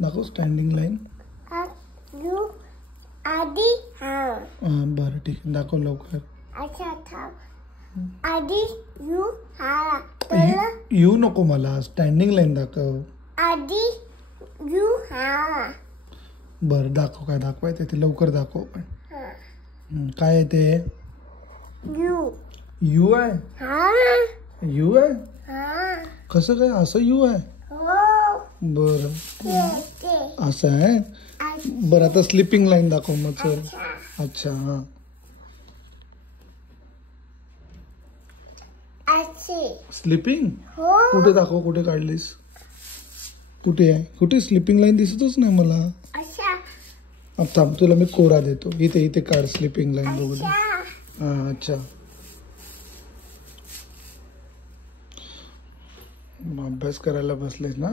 दाखव standing line. You आधी बरं ठीक आहे, दाखव लवकर. अच्छा थांब. आधी यू हा पहिलं. यू नको मला, स्टँडिंग लाईन दाखव. आधी यू हा. बरं दाखव, काय दाखवायचं ते लवकर दाखव. पण काय आहे ते? यू. यू आहे? हा. यू आहे? हा. कसं काय असं यू आहे? हो. बरं ते असं आहे. बरं आता स्लिपिंग लाईन दाखव मग. चल. अच्छा हा. स्लिपिंग हो. कुठे दाखव, कुठे काढलीस? कुठे आहे? कुठे स्लिपिंग लाईन दिसतच नाही मला. आता तुला मी कोरा देतो. इथे इथे काढ स्लिपिंग लाईन बघू दे. हा अच्छा. अभ्यास करायला बसलेस ना,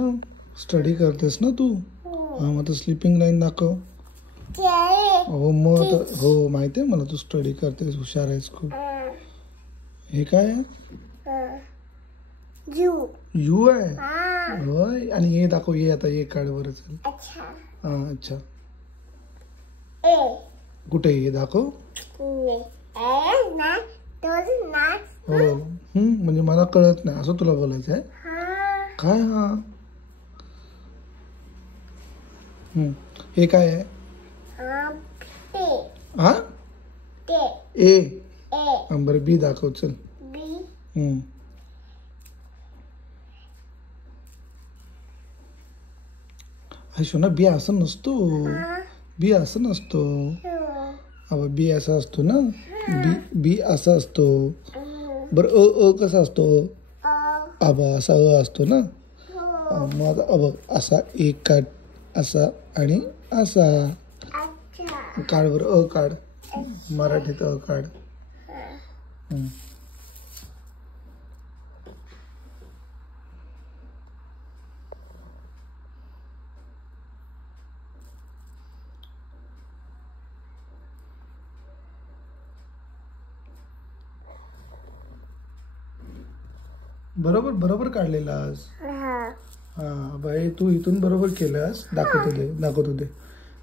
स्टडी करतेस ना तू. हा मग तर स्लिपिंग लाईन दाखव. हो मग हो माहिती आहे मला, तू स्टडी करतेस, हुशार आहेस खूप. हे काय आहे? यू आहे होय. आणि हे दाखव, ये आता ये काढ बरं. चल. हा अच्छा. कुठे हे दाखव. हो म्हणजे मला कळत नाही असं तुला बोलायचं आहे काय? हे काय आहे? हा ए. बरं बी दाखव. चल. ना बी असं नसतो. बी असं नसतो. अब बी असा असतो ना. बी असा असतो. बरं अ कसा असतो? अब असा असतो ना. मग अब असा एक काढ, असा आणि असा काढ. बरं अ काढ, मराठीत अ काढ. बरोबर बरोबर काढलेलास. हा बाई तू इथून बरोबर केलंस. दाखवतो दे.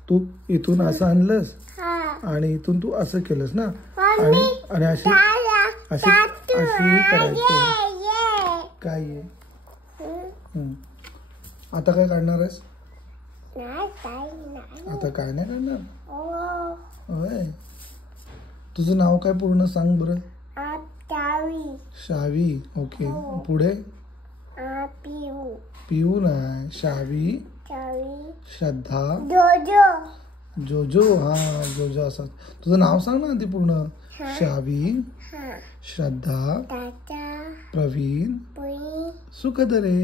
तू इथून असं आणलंस आणि इथून तू असं केलंस ना. आणि आणि अशी अशी अशी करायचं. काय आहे? आता काय काढणार आहेस? आता काय नाही काढणार होय. तुझं नाव काय पूर्ण सांग बरं. शावी. ओके. पुढे? पिऊ नाही, शावी, श्रद्धा, जोजो. हा जोजो असं. तुझं नाव सांग ना आधी पूर्ण. शावी, श्रद्धा, प्रवीण, सुखदरे.